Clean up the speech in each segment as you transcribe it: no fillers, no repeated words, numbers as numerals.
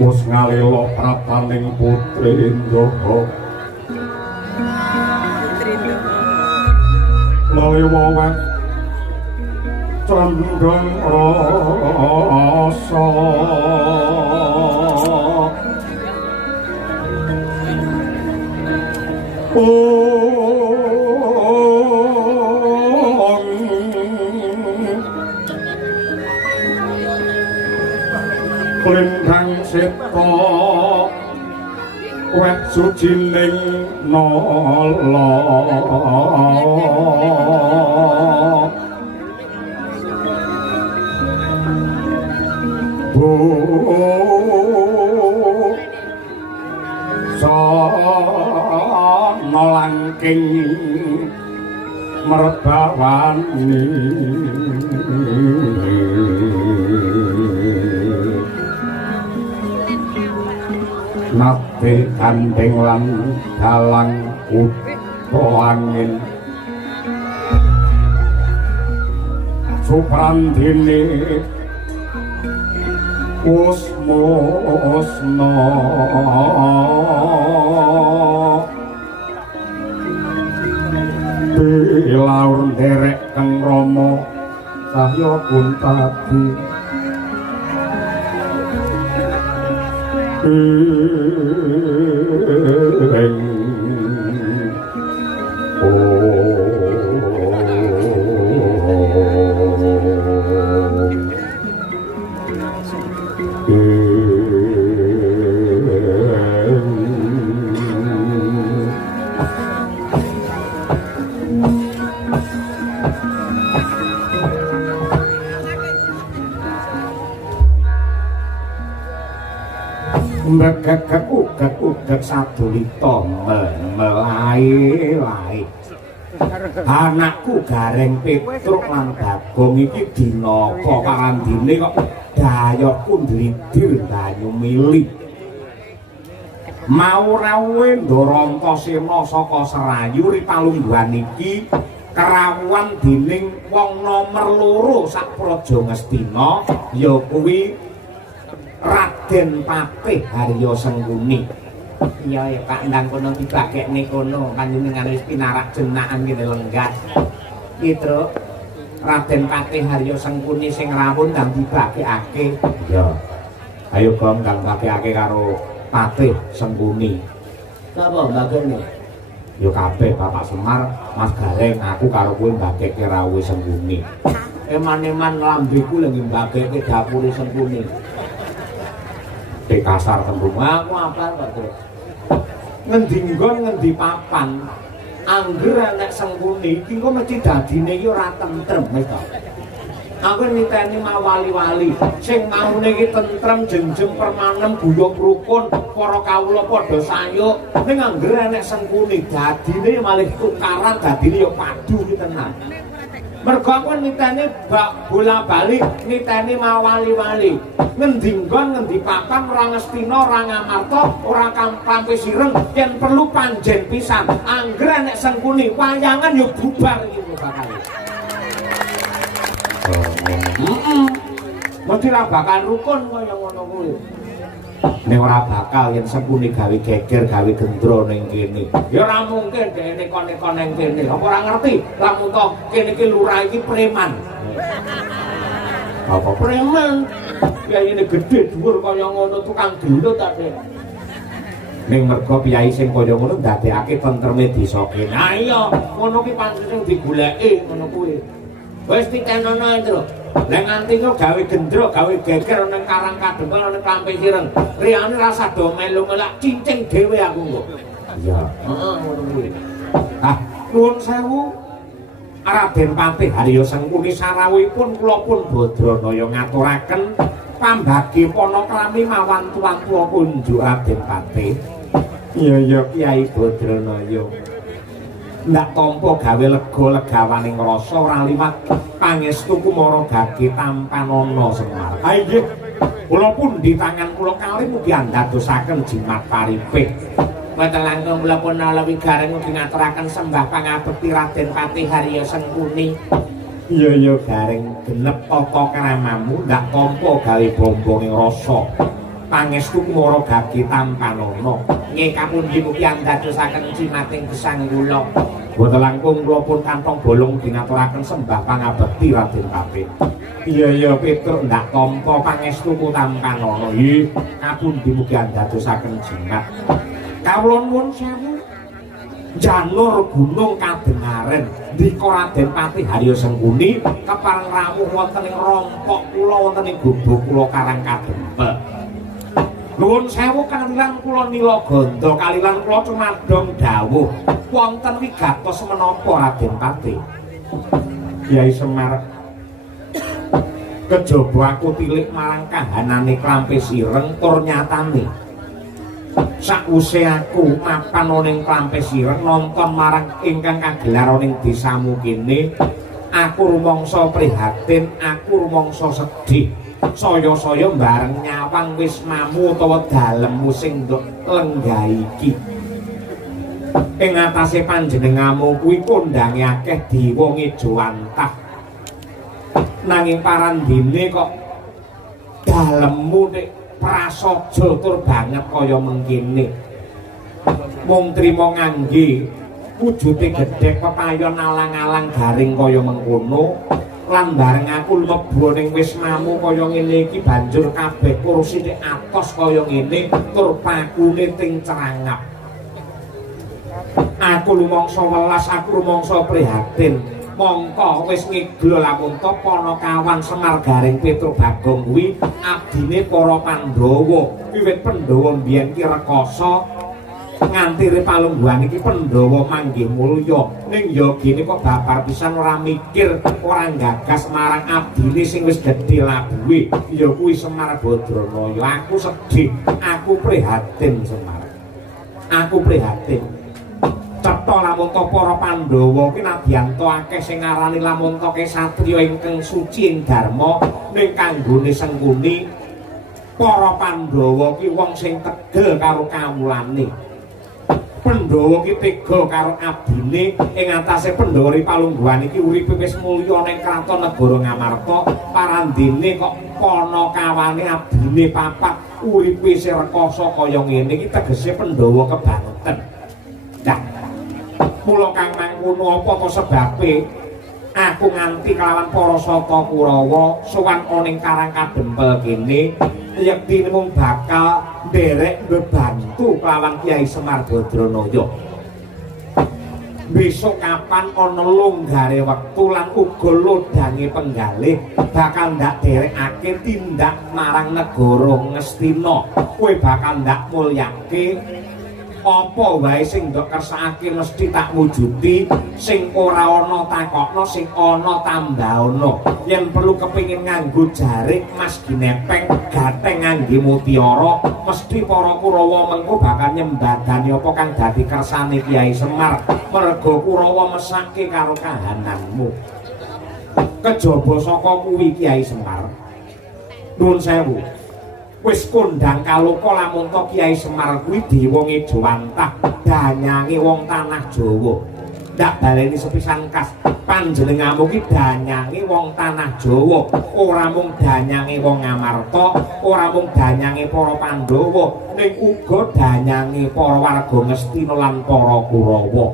wis ngalila prapaning putri Indra lewat candang rasa Lintang seta wet sucining nala sana langking merbawani nate gandeng lan dalang utha angin suprandene usmusna dilaur derek kang rama cahya kuntadi Megak-ugat sadulita melai-lai anakku Gareng Petruk lan Bagong iki dina karandine kok dayokku ndlidir banyu mili mau rawuhe Ndoranta Sena saka Serayu ripalungguhan iki kerawuhan dening wong nomer 2 sak praja Ngastina ya kuwi Raden Patih Harya Sengkuni. Iya ya Pak ndang kono dibagekne kono panjenengan wis pinarak jenakan kene lenggat. Ki Truk Raden Patih Harya Sengkuni sing rawuh ndang dibagekake. Iya. Ayo Gong ndang bagekake karo Patih Sengkuni. Sapa bagekne? Yo kabeh Bapak Semar, Mas Gareng, aku karo kowe mbagekke rawuhe Sengkuni. Eman-eman lambeku lagi mbagekke dapure Sengkuni. Kasar tembung aku apa Pak Truk ngendi nggon ngendi papan angger nek Sengkuni iki kok mesti dadine iki ora tentrem wis to aku niteni mawali-wali sing maune iki tentrem jenjeng permanem guyub rukun para kawula padha sayuk ning angger nek Sengkuni dadine malih tukaran dadine ya padu ki tenan mergo aku niteni bola-balik niteni mawali-wali ngendi nggon ngendi papan ora Ngastina ora Ngamarta ora Kampe Sireng yen perlu panjen pisan angger nek Sengkuni wayangan ya bubar iki bakal mesti ra bakal rukun kaya ngono kuwi nek ora bakal yen Sengkuni gawe geger gawe gendro ning kene ya ora mungkin dhek nekon-nekon ning kene apa ora ngerti lamun to kene iki lurah iki preman apa preman kiai ini gede dhuwur kaya ngono tukang gelut ta Dek ning mergo piyai sing kaya ngono ndadekake tentreme desa kene ha iya ngono ki pancen sing digoleki ngono kuwi wis ditenono Truk lek nganti kok gawe gendro gawe geger ning Karang Kadempel ning Kampe Sireng riyane rasa do melu melak cincing dhewe aku kok iya heeh ngono kuwi ah nuwun sewu Raden Patih Harya Sengkuni sarawuhipun kula pun Badranaya ngaturaken pambagi panakrami mawan tuwa-tuwa kunjuk Raden Patih. Iya Kyai Badranaya. Ndak tampa gawe lega legawaning rasa ora liwat pangestu kumara gage tampanana Semar. Ha inggih. Kula pun di tangan kula kalih mugi andadosaken jimat paripih. Mboten langkung kula pun alawi gareng mugi ngaturaken sembah pangabekti Raden Patih Harya Sengkuni. Iya gareng genep tata kramamu ndak tampa gawe bombonge rasa. pangestu kumara gage tampanana nggih kapundi mugi andadosaken cimating gesang kula boten langkung kula pun kantong bolong dinaturaken sembah pangabekti Raden Papit. Iya Petruk ndak tampa pangestu ku tampanana nggih kapundi mugi andadosaken jimat kawula nuwun sewu janur gunung kadengaren ndika Raden Patih Haryo Sengkuni kepareng rawuh wonten ing rompok kula wonten ing gubuk kula Karang Kadempel. Nuwun sewu kalilan kula Nilaganda kalilan kula cumadong dawuh wonten wigatos menapa Raden Patih? Kyai Semar kejaba aku tilik marang kahanane Klampe Sireng tur nyatane sakwise aku mapan ning Klampe Sireng nonton marang ingkang kagelar ning desamu kene aku rumangsa prihatin aku rumangsa sedih saya-saya bareng nyawang wismamu utawa dalemmu sing nduk lenggah iki ing atase panjenengamu kuwi kondange akeh dewa ngejawantah nanging parandene kok dalemmu nek prasaja tur banget kaya mengkene mung trima ngangge wujude gedhek pepayon alang-alang garing kaya mengkono lan bareng aku mlebu ning wismamu kaya ngene iki banjur kabeh kursine atos kaya ngene tur pakune ting cerangap aku lumangsa welas aku rumangsa prihatin mongko wis ngiglo lamun to Panakawan Semar Garing Petruk Bagong kuwi abdine para Pandhawa wiwit Pandhawa mbiyen ki rekoso nganti Ripalungguhan iki Pandhawa manggih mulya ning ya gene kok babar pisan ora mikir ora gagas marang abdine sing wis gedhe labuhe ya kuwi Semar Badranaya aku sedih aku prihatin Semar aku prihatin cetha lamun to para Pandhawa ki nadyanto akeh sing ngarani lamun to kesatriya ingkang suci ing dharma ning kanggone Sengkuni para Pandhawa ki wong sing tegel karo kawulane Pandhawa ki tega karo abdine ing atase Pandhawa Ripalungguhan iki uripe wis mulya ning kraton negara Ngamarta parandene kok Panakawane abdine papat uripe sing rekoso kaya ngene iki tegese Pandhawa kebangetan. Nah mula kang mangkono apa to sebabe aku nganti kelawan para sata Kurawa sowan ning Karang Kadempel kene yekti mung bakal nderek mbantu kelawan Kyai Semar Badranaya. Besok kapan ana longgare wektu lan uga lodange penggalih bakal ndak derekake tindak marang negara Ngastina. Kowe bakal ndak mulyake apa wae sing ndok kersakake mesti tak wujuti sing ora ana takokno sing ana tambahana yen perlu kepengin nganggo jarik mas ginepeng gateng ngangge mutiara mesti para Kurawa mengko bakal nyembadani apa kang dadi kersane Kyai Semar merga Kurawa mesake karo kahananmu kejaba saka kuwi Kyai Semar nuwun sewu wis kondang kaloka lamun to Kyai Semar kuwi dewa ngejawantah danyange wong tanah Jawa ndak baleni sepisan kas panjenengamu ki danyange wong tanah Jawa ora mung danyange wong Ngamarta ora mung danyange para Pandhawa ning uga danyange para warga Ngastina lan para Kurawa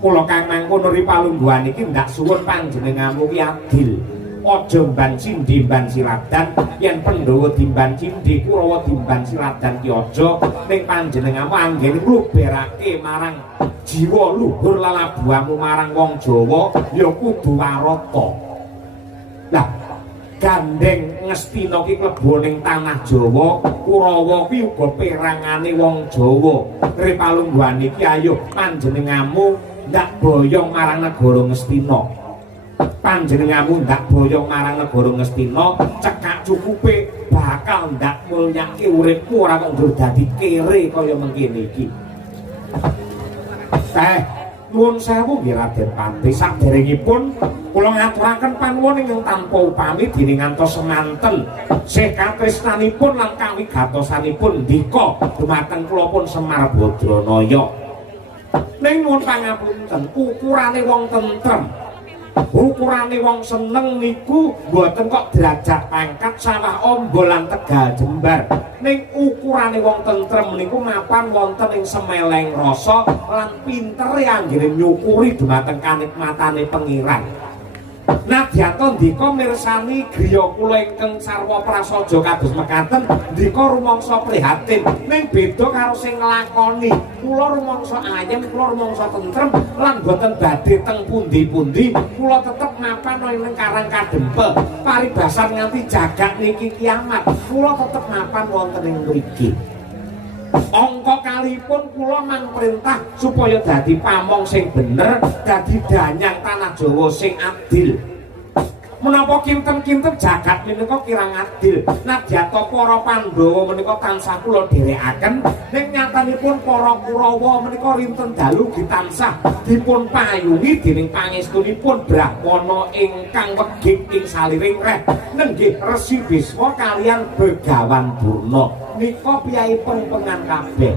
kula kang mangkono Ripalungguhan iki ndak suwun panjenengamu ki adil aja mban cindhi mban siradan yen Pandhawa dimban cindhi Kurawa dimban siradan ki aja ning panjenengamu anggene ngluberake marang jiwa luhur lalabuhamu marang wong Jawa ya kudu warata. Lah gandeng Ngastina ki klebu ning tanah Jawa Kurawa ki uga perangane wong Jawa Ripalungguhan iki ayo panjenengamu ndak boyong marang negara Ngastina panjenengamu ndak boyong marang negara Ngastina cekak cukupe bakal ndak mulyake uripmu ora kok ndur dadi kere kaya mengkene iki. Nuwun sewu nggih Raden Patih saderengipun kula ngaturaken panuwun ingkang tanpa upami dening ngantos semanten Sih katresnanipun lan kawigatosanipun ndika dumateng kula pun Semar Badranaya. Ning nuwun pangapunten ukurane wong tentrem ukurane wong seneng niku mboten kok derajat pangkat sawah amba lan Tegal Jembar ning ukurane wong tentrem niku mapan wonten ing semeleng rasa lan pintere anggere nyukuri dhumateng kanikmatane pengiran. Nadyanto ndika mirsani griya kula ingkang sarwa prasaja kados mekaten ndika rumangsa prihatin ning beda karo sing nglakoni kula rumangsa ayem kula rumangsa tentrem lan boten badhe teng pundi-pundi kula tetep mapan ing Karang Kadempel paribasan nganti jagat niki kiamat kula tetep mapan wonten ing mriki. Angka kalipun kula mang perintah supaya dadi pamong sing bener, dadi danyang tanah Jawa sing adil. Menapa kinten-kinten jagat menika kirang adil, nadyanto para Pandhawa menika tansah kula dherekaken, ning nyatanipun para Kurawa menika rinten dalu tansah dipun payungi dening pangestunipun Brahmana ingkang wegik ing saliring reh, nenggih Resi Bisma kaliyan Begawan Durna. Nika piyahipun pengan kabeh.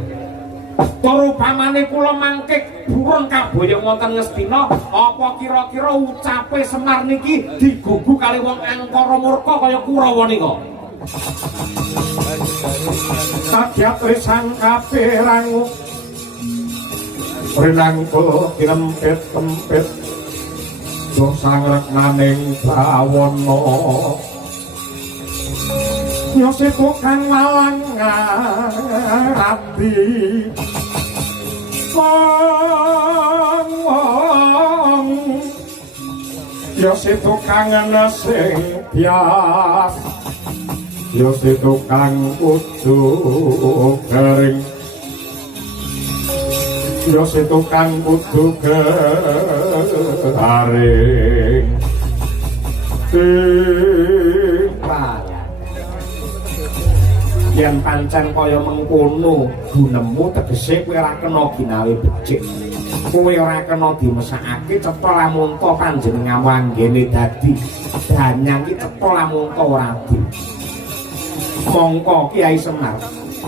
Tarupamane kula mangkik burung kaboyong wonten Ngastina, apa kira-kira ucape Semar niki digugu kali wong angkara murka kaya Kurawa nika? Sadyat risang kabeh rangu. Rinangko kinempet-tempet dosang reknaning bawana. Yosip kang malang ngati wong Yosip kang nesing tias Yosip kang kudu kering Yosip kang kudu kering yen pancen kaya mengkono gunemu tegese kowe ora kena ginawe becik kowe ora kena dimesakake cetha lamun to panjenenganmu anggene dadi danyang iki cetha lamun to ora adil. Mongko Kiai Semar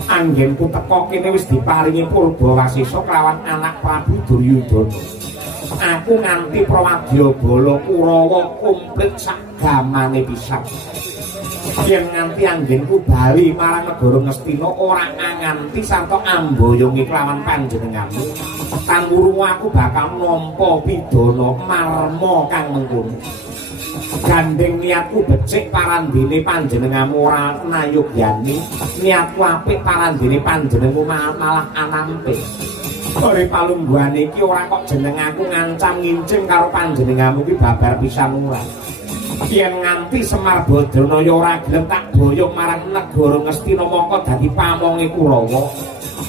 anggenku teka kene wis diparingi Purbawasisa kelawan anak Prabu Duryudana. Aku nganti Prawadyabala Kurawa komplit sak gamane pisan. Yen nganti anggenku bali marang negara Ngastina ora nganti sarta amboyongi kelawan panjenenganmu, kanguru aku bakal nampa pidana marma kang mengkono. Gandeng niatku becik parandene panjenenganmu ora nayogyani, niatku apik parandene panjenenganmu malah anampe. Ora palungguhane iki ora kok jeneng aku ngancam ngincing karo panjenenganmu iki babar pisan ora. Yen nganti Semar Badranaya ora gelem tak boyong marang negara Ngastina mongko dadi pamonge Kurawa.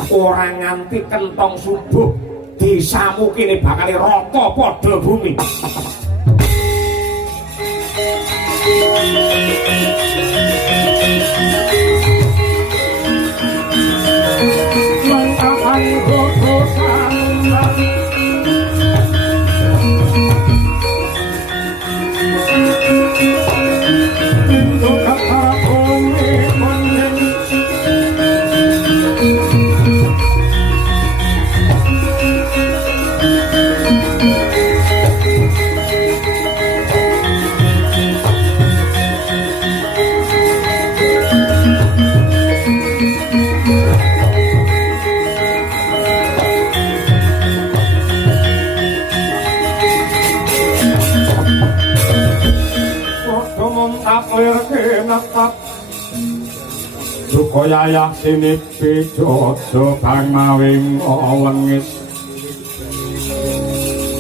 Ora nganti kentong subuh desamu kene bakal rata padha bumi. Mangkapan dosan Sukayayah sinipi jojo kang mawing lengis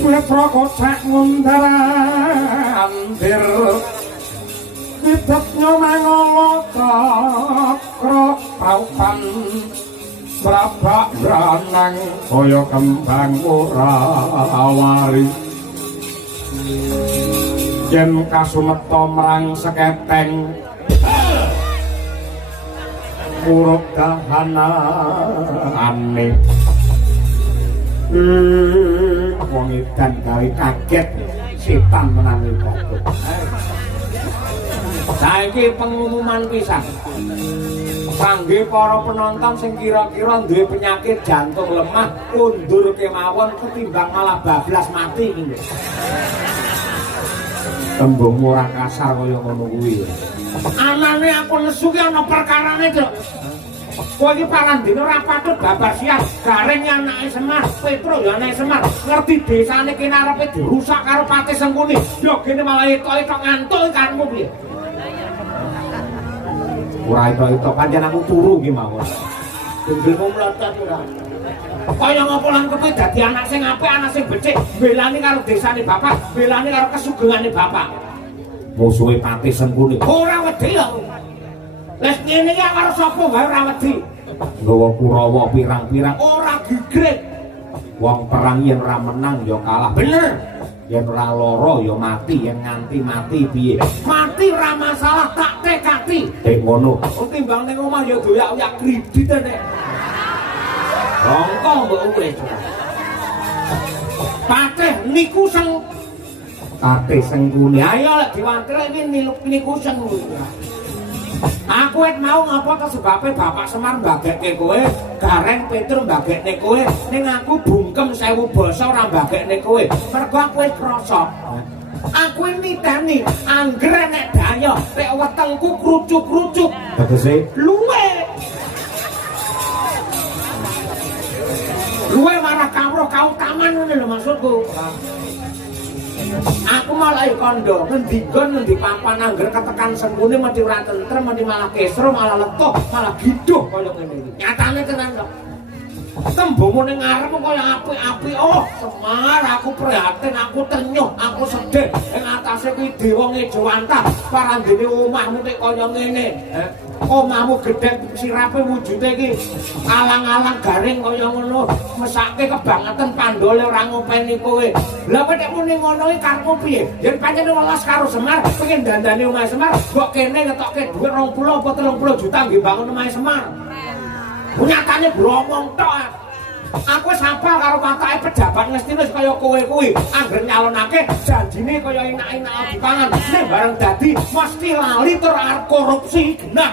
Witra kocak ngundarandir Widetnya mangolok krok paupan Brabak branang kaya kembang murawari Yen kasumeta mrang seketeng Muruk dahanane wong edan gawe kaget setan menangi batuk. Saiki pengumuman pisan kangge para penonton sing kira-kira duwe penyakit jantung lemah undur kemawon ketimbang malah bablas mati iki. Tembungmu ora kasar kaya ngono kuwi. Anane aku nesu ki ana perkarane, Dok. Kowe iki parandene ora patut babar sial. Gareng anake Semar, Petro ya anake Semar. Ngerti desane kene arepe dirusak karo Patih Sengkuni. Yo kene malah etok-etok ngantuk karepmu piye? Ora etok-etok pancen aku turu ki mawon. Dengkulmu mlotot ora. Kaya ngopo lan kowe dadi anak sing apik, anak sing becik, belani karo desane bapak, belani karo kesugengane bapak. Musuhe Patih Sengkuni. Ora wedi ya. Wes ngene iki karo sapa wae ora wedi. Nggawa Kurawa pirang-pirang ora gigret. Wong perang yen ora menang ya kalah. Bener. Yen ora lara ya mati, yen nganti mati piye? Mati ora masalah, tak tekati. Ngono. Timbang ning omah ya doyak-oyak kredit nek. Rongko mbok wis. Patih niku Patih Sengkuni. Ayo lek diwantele iki niku aku wis mau ngapa kesebabe Bapak Semar mbagekke kowe, Gareng Petro mbagekke kowe, ning aku bungkem 1000 basa ora mbagekke kowe. Mergo aku wis krasa. Aku niteni anggere nek daya, nek wetengku krucuk-krucuk. Tegese luwe. Luwe marah kawruh kautaman ngono lho maksudku. Aku malah kondo ngendi papan angger ketekan Sengkuni mesti ora tentrem, mesti malah kesro, malah letuh, malah giduh kaya ngene iki. Nyatane tenan kok. Tembungmu ning ngarepmu kaya apik-apik. Oh, Semar, aku prihatin, aku tenyuh, aku sedih. Ing atase kuwi dewa ngejawantah, parandene omahmu nek kaya ngene. Omahmu gedhe sirape wujude iki alang-alang garing kaya ngono. Mesake kebangetan pandole ora ngopeni kowe. Lah kowe nek muni ngono iki karepmu piye? Yen pancen welas karo Semar, pengen dandani omah Semar, kok kene ngetokke dhuwit 20 apa 30 juta nggih bangun omah Semar. Nyatane bromong tok. Aku wis hafal karo patake pejabat mesti wis kaya kowe kuwi. Angger nyalonake janjine kaya enak-enak dipangan. Nek bareng dadi mesti lali tur arep korupsi genah.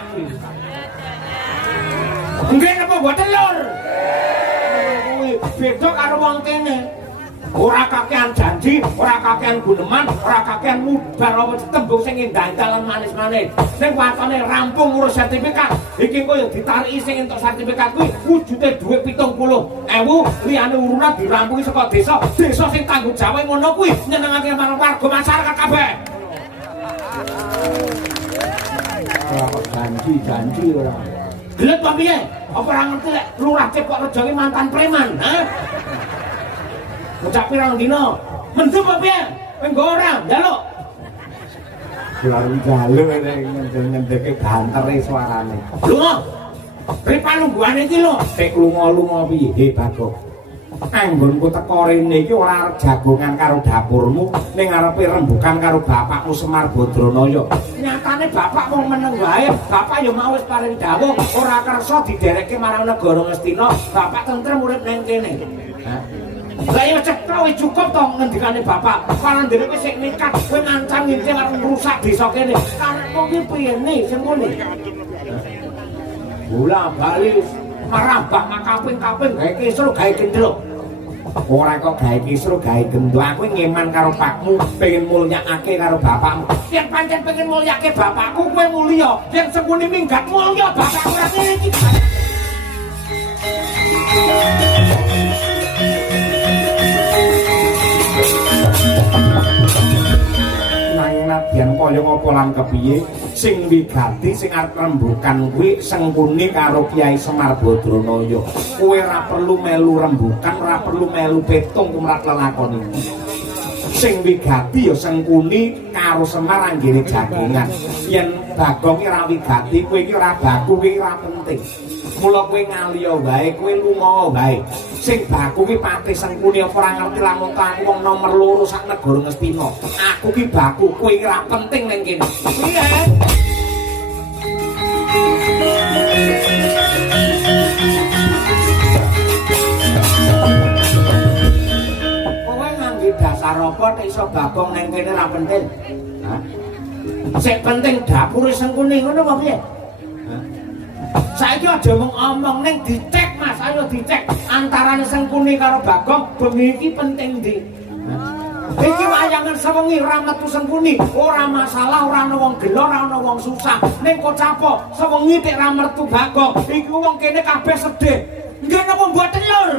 Nggih napa mboten Lur? Kuwi beda karo wong kene. Ora kakean janji, ora kakean guneman, ora kakean mudhar apa tembung sing endah-endah lan manis-manis. Ning watone rampung ngurus sertifikat. Iki kok ya ditariki sing entuk sertifikat kuwi wujude dhuwit 70.000, liyane urunan dirampungi saka desa. Desa sing tanggung jawab ngono kuwi nyenengake marang warga masyarakat kabeh. Ora janji ora. Gelet apa piye? Apa ora ngerti lek Lurah Cepok Rejo iki mantan preman, ha? Ucap pirang dino, mendem apa ya? Penggo ora, njaluk. Njaluk ngendeke bantere suarane. Lunga. Ripan lungguhane iki lho. Sik lunga-lunga piye, he Bagong. Anggonku teko rene iki ora arep jagongan karo dapurmu, ning arepe rembukan karo bapakmu Semar Badranaya. Nyatane bapak wong meneng wae, bapak ya mau wis paring dawuh ora kersa diderekke marang negara Ngastina. Bapak tentrem urip ning kene. Lah ya cetha wis cukup to ngendikane bapak. Parandene wis sik nikah, kowe ngancam ngincing arep ngrusak desa kene. Karepmu ki piye nih sing ngene? Bola-bali marabak makaping-kaping gawe kisru gawe gendro. Ora kok gawe kisru gawe gendro. Aku ngeman karo pakmu, pengen mulyakake karo bapakmu. Yen pancen pengen mulyakake bapakku, kowe mulya. Yen Sengkuni minggat mulya bapakku ora ngene iki. Nadyan kaya ngapa lan kepiye sing wigati sing arep rembukan kuwi Sengkuni karo Kyai Semar Badranaya. Kowe ora perlu melu rembukan, ora perlu melu petung kumrat lelakon iki. Sing wigati ya Sengkuni karo Semar anggere jagongan. Yen Bagong iki ora wigati, kowe iki ora baku, kowe ora penting. Mula kowe ngaliya wae, kowe lunga wae. Sing baku ki Patih Sengkuni apa ora ngerti lamun aku wong nomor 2 sak negara Ngastina. Aku ki baku, kowe iki ora penting ning kene. Piye? Kowe ngangge dasar apa nek iso Bagong ning kene ora penting? Hah? Sing penting dapure Sengkuni ngono apa piye? Saiki aja mung omong ning dicek Mas, ayo dicek antarane Sengkuni karo Bagong bengi iki penting ndi. Iki wayangan sewengi ora metu Sengkuni, ora masalah, ora ana wong gelo, ora ana wong susah. Ning kok capo sewengi tek ra metu Bagong. Iki wong kene kabeh sedih. Nggih napa mboten lur?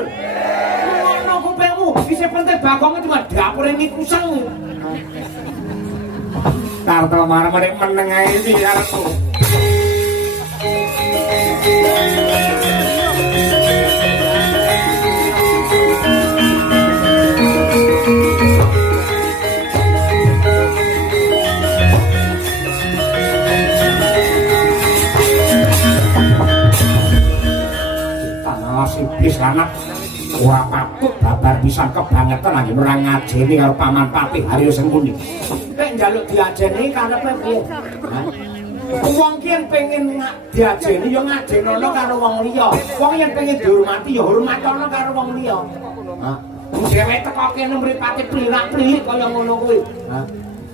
Ngono kupingmu, isih penting Bagong cuma dapur ini kusang. Karto marem nek meneng ae iki karepku. Iblis anak ora patut babar pisan kebangetan anjen ora ngajeni karo Paman Patih Haryo Sengkuni. Nek njaluk diajeni karepe piye? Wong ki yen pengen diajeni ya ngajenono karo wong liya. Wong yen pengen dihormati ya hormatono karo wong liya. Hah? Dhewe teko kene mripate plirak-plirik kaya ngono kuwi. Hah?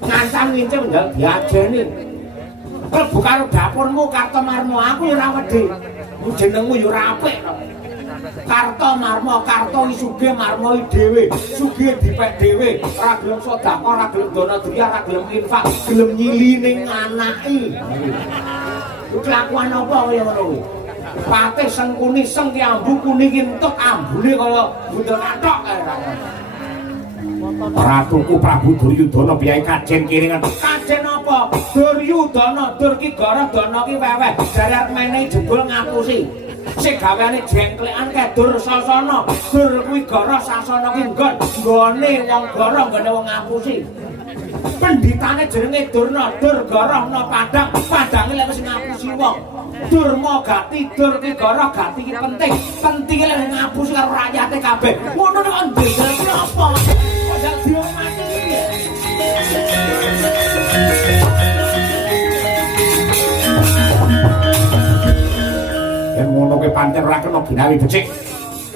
Ngancam ngincim njaluk diajeni. Klebu karo dapurmu Kartomarmo aku ya ora wedi. Jenengmu ya ora apik. Kartomarmo, Karto sugih marmoi dhewe, sugih dipek dhewe, ora gelem sedekah, ora gelem dana dunya, ora gelem infak, gelem nyili ning anake. Kelakuan apa kaya ngono kuwi? Patih Sengkuni seng ki ambu kuning entuk ambune kaya bundel kathok kae. Ratuku Prabu Duryudana biyae kajen kiringan. Kajen apa? Duryudana, Dur ki gara, Dana ki weweh. Jare arep menehi jebul ngapusi. Sing gaweane jengklekan kae Dur Sasana. Dur kuwi gara, Sasana ki nggon. Nggone wong gara, nggone wong ngapusi. Pendhitane jenenge Durna, Dur gara ana Padang. Padange lek wis ngapusi wong. Durma gati, Dur ki gara, gati ki penting. Pentinge lek ngapusi karo rakyate kabeh. Ngono nek ndel apa? Kok diomati iki. Yen ngono kuwi pancen ora kena ginawi becik.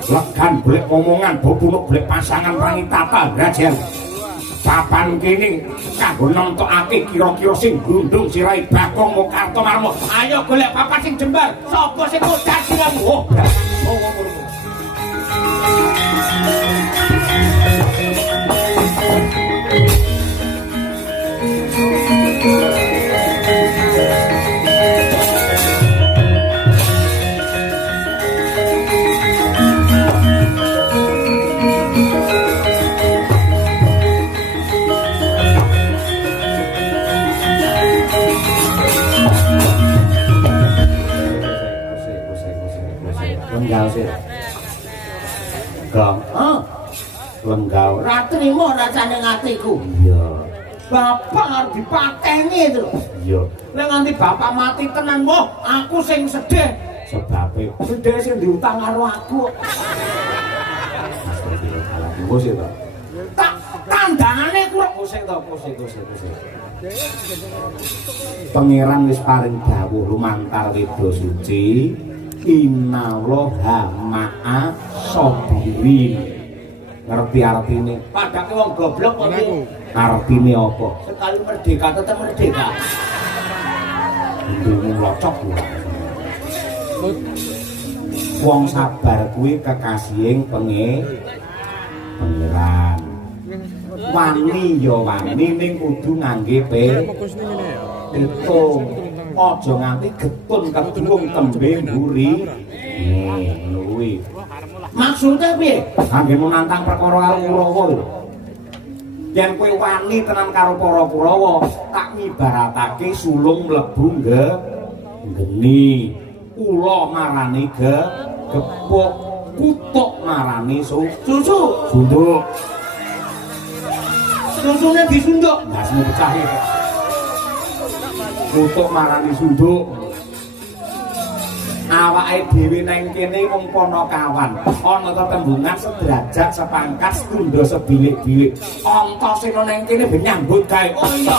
Legan golek omongan, bobunuk golek pasangan rangi tata grajen. Papan kene kanggo nemtokake kira-kira sing gundung sirahe Bagong mo Kartomarmo. Ayo golek papan sing jembar. Sapa sing kodak siramu? Oh, ngono. Lenggau sih. Gong. Lenggau. Ra trimo rasane ngatiku. Iya. Bapak harus dipateni itu. Iya. Nek nganti bapak mati tenan moh, aku sing sedih. Sebabe sedih sing diutang karo aku. Astagfirullahaladzim. Bos itu. Tak tandangane kok pusing to, pusing. Pangeran wis paring dawuh lumantar Weda Suci. Innallaha ma'a sabirin. Ngerti artine? Padake wong goblok kok iki. Artine apa? Sekali merdeka tetep merdeka. Ndung locok kuwi. Wong sabar kuwi kekasihing pangeran. Wani ya wani ning kudu ngangge pitung. Aja nganti getun kedung tembe mburi. Ngono kuwi. Maksude piye? Kangge nantang perkara karo Kurawa lho. Yen kowe wani tenan karo para Kurawa, tak ngibaratake sulung mlebu geni. Ula marani gepuk, kutuk marani susu. Sunduk. Susune disunduk, ndasmu pecah iki. Kutuk marani sunduk. Awake dhewe nang kene wong Panakawan. Ana tetembungan sederajat sepangkat setunda sebilik-bilik. Ontosé nang kene ben nyambut gawe. Oh iya.